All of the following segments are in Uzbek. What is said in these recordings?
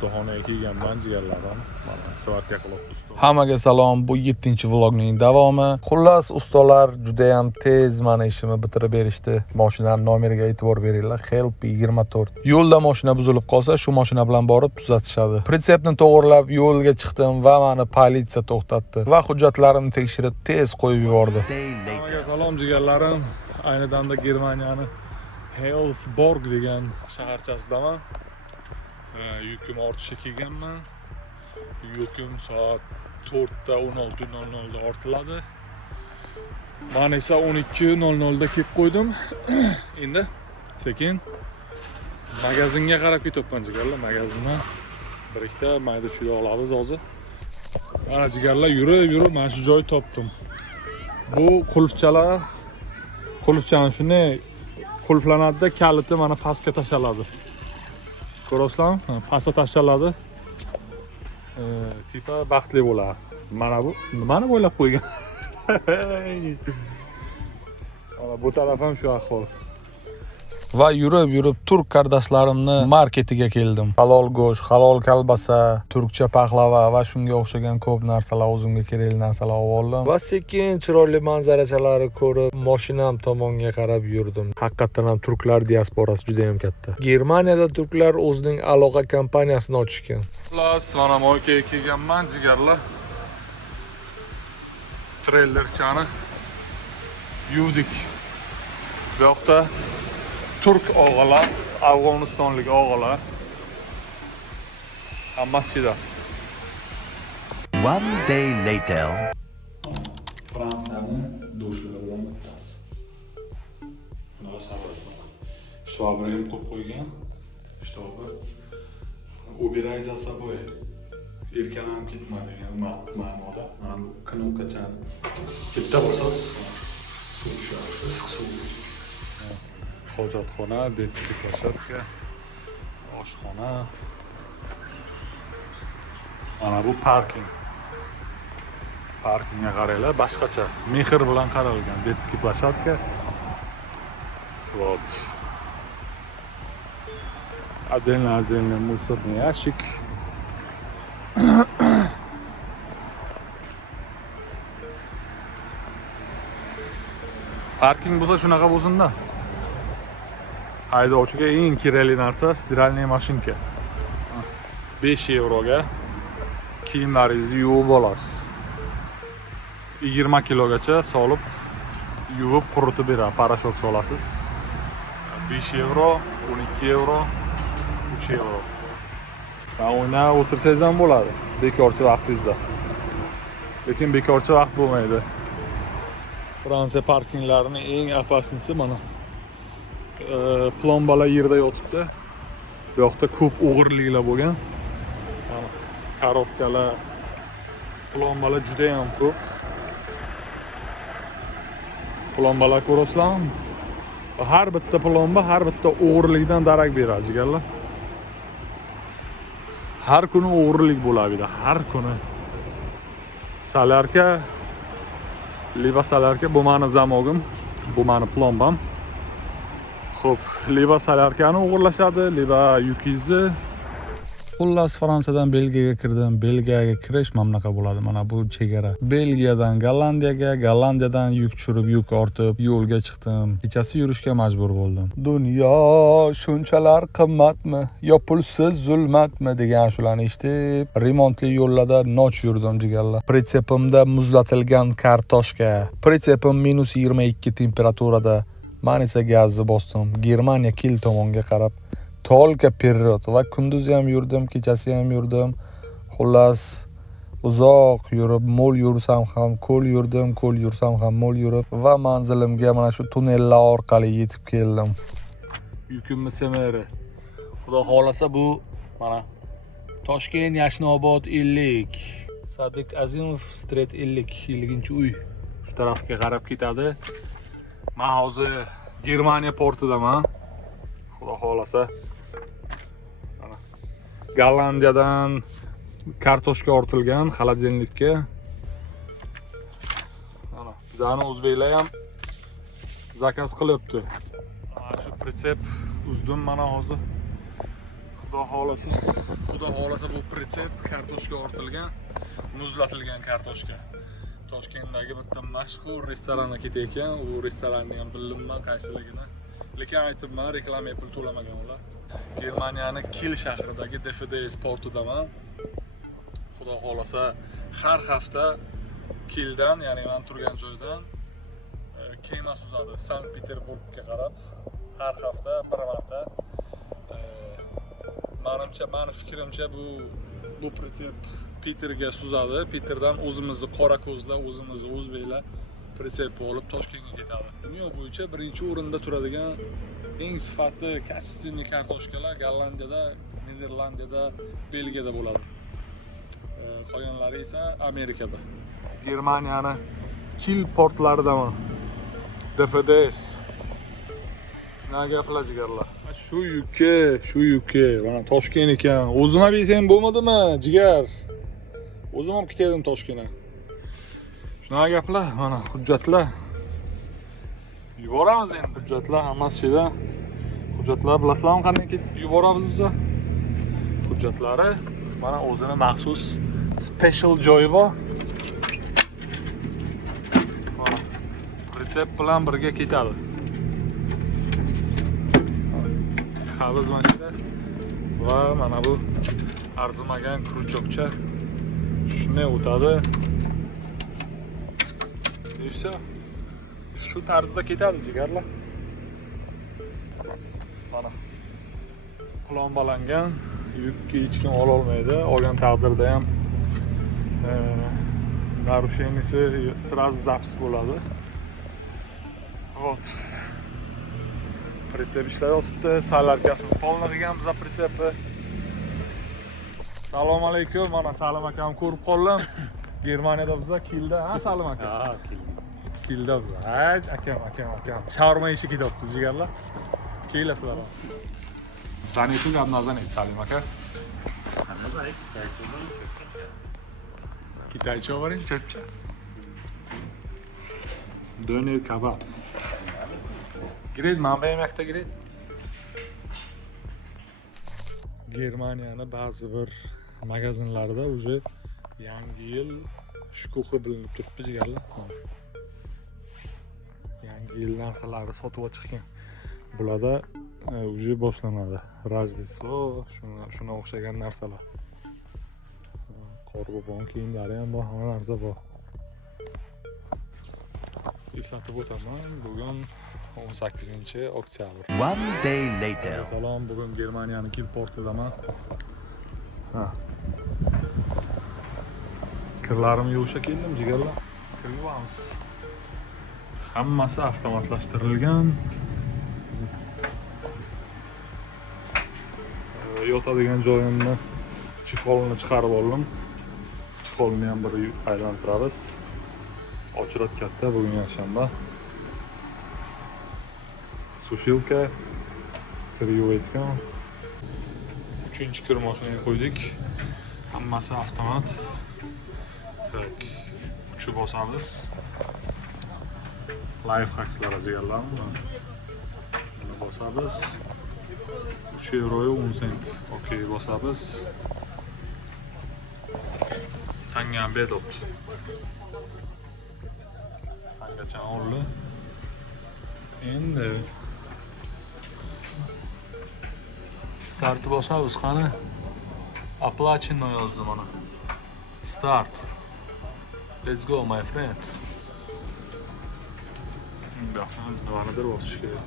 ustaxonaga kelganman jigarlarim. Mana svarka qilib usta. Hammaga salom. Bu 7-vlogning davomi. Xullas, ustalar juda ham tez meni ishimni bitirib berishdi. Mashinaning nomeriga e'tibor beringlar. Help 24. Yo'lda mashina buzilib qolsa, shu mashina bilan borib tuzatishadi. Pritsepni to'g'rilab yo'lga chiqdim va meni politsiya to'xtatdi va hujjatlarimni tekshirib tez qo'yib yubordi. Hammaga salom jigarlarim. Ayni damda Germaniyaning Helsborg degan shaharchasidaman. Yukimni ortishga kelganman. Yukim soat 4:16:00 da ortiladi. Men esa 12:00 da kelib qo'ydim. Endi sekin magazinga qarab ketyapman jigarlar. Magazindan bir ikkita mayda chuyda olamiz hozir. Mana jigarlar yurib mana shu joyni topdim. Bu qulfchalar. Qulfchani shunday qulflanadi-da, kaliti mana pastga tashlanadi. Ko'rasizlarmi? Pastga tashlanadi. Tipa baxtli bo'ladi. Mana bu nimani o'ylab qo'ygan? Mana bu taraf ham shu ahvol. Va yurib turk qardoshlarimni marketiga keldim. Halol go'sht, halol kolbasa, turkcha paxlava va shunga o'xshagan ko'p narsalar, o'zimga kerakli narsalar oldim. Va sekin chiroyli manzarachalarni ko'rib, mashinam tomonga qarab yurdim. Haqiqatan ham turklar diasporasi juda ham katta. Germaniyada turklar o'zining aloqa kompaniyasini ochishgan. Xullas, mana moykaga kelganman jigarlar. Treylerchani yuvdik. Bu yoqda Turk og'alar, Afg'onistonlik og'alar hammasi juda. One day later. Fransiyani do'shlari bilan bittasi. Shunday sabr. Shvabrini qo'yib qo'ygan. Shtobi. Убирай за собой. Erkan ham ketmadi degan ma'noda. Mana bu knovkachani bitta bo'lsangiz suv shu issiq suv. Hojatxona, детский площадка, oshxona. Mana bu parking. Parkingga qaranglar, boshqacha mehr bilan qaralgan детский площадка. Вот. Отдельно мусорный ящик. Parking bo'lsa shunaqa bo'lsin-da. Haydovchiga eng kerakli narsa stiralniy mashinka. 5 yevroga kiyimlaringizni yuvib olasiz. 20 kilogacha solib yuvib quritib beradi. Parashok solasiz. 5 yevro, 12 yevro, 3 yevro. Sen o'ynab o'tirsangiz ham bo'ladi bekorchi vaqtingizda. Lekin bekorchi vaqt bo'lmaydi. Fransiya parkinglarining eng opasnisi mana plombalar yerda yotibdi. Bu yoqda ko'p o'g'irliklar bo'lgan. Mana korobkalar, plombalar juda ham ko'p. Plombalar ko'rasizlarmi? Har bitta plomba har bitta o'g'irlikdan darak beradi jigarlar. Har kuni o'g'irlik bo'ladi, har kuni. Salarka, liva salarka bu meni zamogim, bu meni plombam. Xo'p, liva salarkani o'g'irlashadi, liva yukingizni. Xullas, Fransiyadan Belgiyaga kirdim. Belgiyaga kirish mamlaqa bo'ladi. Mana bu chegara. Belgiyadan Gollandiyaga, Gollandiyadan yuk tushirib, yuk ortib yo'lga chiqdim. Kechasi yurishga majbur bo'ldim. Dunyo shunchalar qimmatmi, yo pulsiz zulmatmi degan shularni eshitib, remontli yo'llarda noch yurdim jigarlar. Pritsepimda muzlatilgan kartoshka. Pritsepim -22 temperaturada. Men esa gazni bosdim. Germaniya Kiel tomonga qarab Tolka perrot va kunduz ham yurdim, kechasi ham yurdim. Xullas, uzoq yurib, mo'l yursam ham ko'l yurdim, ko'l yursam ham mo'l yurib va manzilimga mana shu tunnellar orqali yetib keldim. Yukimni semeri. Xudo xolasa bu mana Toshkent Yashnobod 50. Sadiq Azimov Street 50-uy. Shu tarafga qarab ketadi. Men hozir Germaniya portidaman. Xudo xolasa Gollandiyadan kartoshka ortilgan xolodilnikka. Mana bizani o'zbeklar ham zakaz qilyapti. Mana shu pritsep uzdim mana hozir. Xudo xohlasa bu pritsep kartoshka ortilgan, muzlatilgan kartoshka. Toshkentdagi bitta mashhur restoranga ketayotgan, u restoranni ham bilmayman qaysiligini. Lekin aytibman, reklama pul to'lamagan ular. Germaniyaning Kiel shahridagi DFDS portidaman. Xudo xohlasa har hafta Kieldan, ya'ni men turgan joydan kema suzadi Sankt-Peterburgga qarab. Har hafta bir marta. Mani fikrimcha bu pritsep Peterga suzadi. Peterdan o'zimizni qora ko'zlar, o'zimizni o'zbeklar pritsepni olib Toshkentga ketadi. Dunyo bo'yicha birinchi o'rinda turadigan eng sifatli kачественный kartoshkalar Gollandiyada, Niderlandiyada, Belgiyada bo'ladi. Qolganlari esa Amerikada. Germaniyani Kiel portlaridaman. DFDS. Nima gaplar jigarlar? Shu yukka, mana Toshkent ekan. O'zim ham yesam bo'lmadimi, jigar? O'zim ham ketadim Toshkentga. Shunaqa gaplar, mana hujjatlar. Yuboramiz endi hujjatlar hammasiga. Hujjatlar bilasizlarmi qanday yuboramiz biz? Hujjatlari mana o'zini maxsus special joyi bor. Mana retsep bilan birga ketadi. Qabz mashina va mana bu arzimagan krючокcha shunday o'tadi. Все. Shu tarzda ketadi jigarlar. Mana plombalangan, yukki hech kim ola olmaydi. Olgan taqdirda ham нарушенияsi сразу запись bo'ladi. Вот. Pritsep ishlayotibdi. Salarkasini polni qilganmiz pritsepni. Assalomu alaykum. Mana Salim akam ko'rib qoldim. Germaniyada biza Kielda. Ha, Salim aka. Ha, Kielda biza. Haj, akam. Shaurma yeyishga ketyapmiz jigarlar. Kelasizlar. Zaneti gapnazan Salim aka. Kitaycha oling, chapcha. Doner kebab. Giret, mana yemakda giret. Germaniyani ba'zi bir magazinlarda уже yangi yil shukuhi bilinib turibdi jigarlar. Yangi yil narsalari sotib chiqqan. Bularda уже boshlanadi. Rojdestvo, shuna o'xshagan narsalar. Qorbobon kiyimlari ham bor, hamma narsa bor. Eslatib o'taman, bugun 18-oktyabr. One day later. Salom, bugun Germaniyaning Kiel portidaman. Kirlarim yuvishga keldim jigarlar. Kir yuvamiz. Hammasi avtomatlashtirilgan. Yotadigan joyimni chexolini chiqarib oldim. Chexolni ham bir aylantiramiz. Ochroq katta, bugun yakshanba. Sushilka, kir yuvayotgan. 3-kir mashinaga qo'ydik. Hammasi avtomat. Tak, uchi bosamiz. Life hackslar jigarlarmi? Buni bosamiz. 3 euroya 10 sent. Okey, bosamiz. Tangan bedot. Tangacha oldi. Endi start bosamiz qani. Оплачено yozdi mana. Start. Let's go my friend. Nimanidir bosish kerak.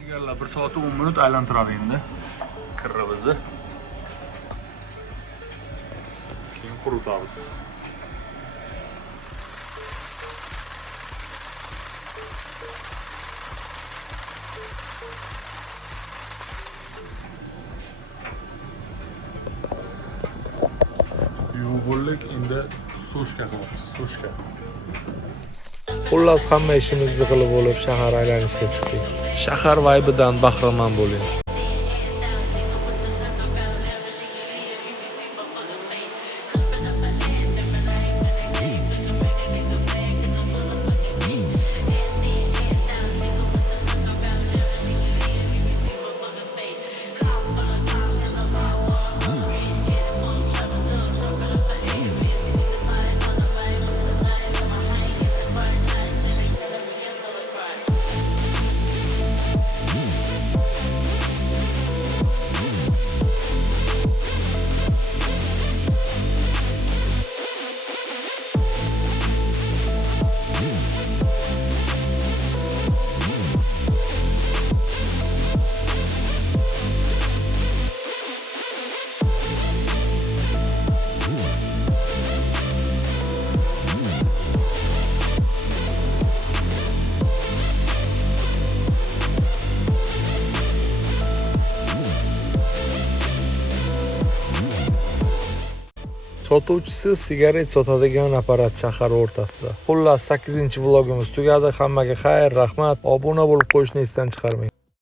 Jigarlar 1 soat 10 minut aylantiradi endi kirimizni. Keyin quritamiz. Yuvillik endi sushka qilamiz. Sushka. Xullas hamma ishimizni qilib bo'lib shahar aylanishga chiqdik. Shahar vibe'idan bahramand bo'ling. Sotuvchisi sigaret sotadigan apparat shahar o'rtasida. Xullas 8-vlogimiz tugadi. Hammaga xayr, rahmat. Obuna bo'lib qo'yishni esdan chiqarmang.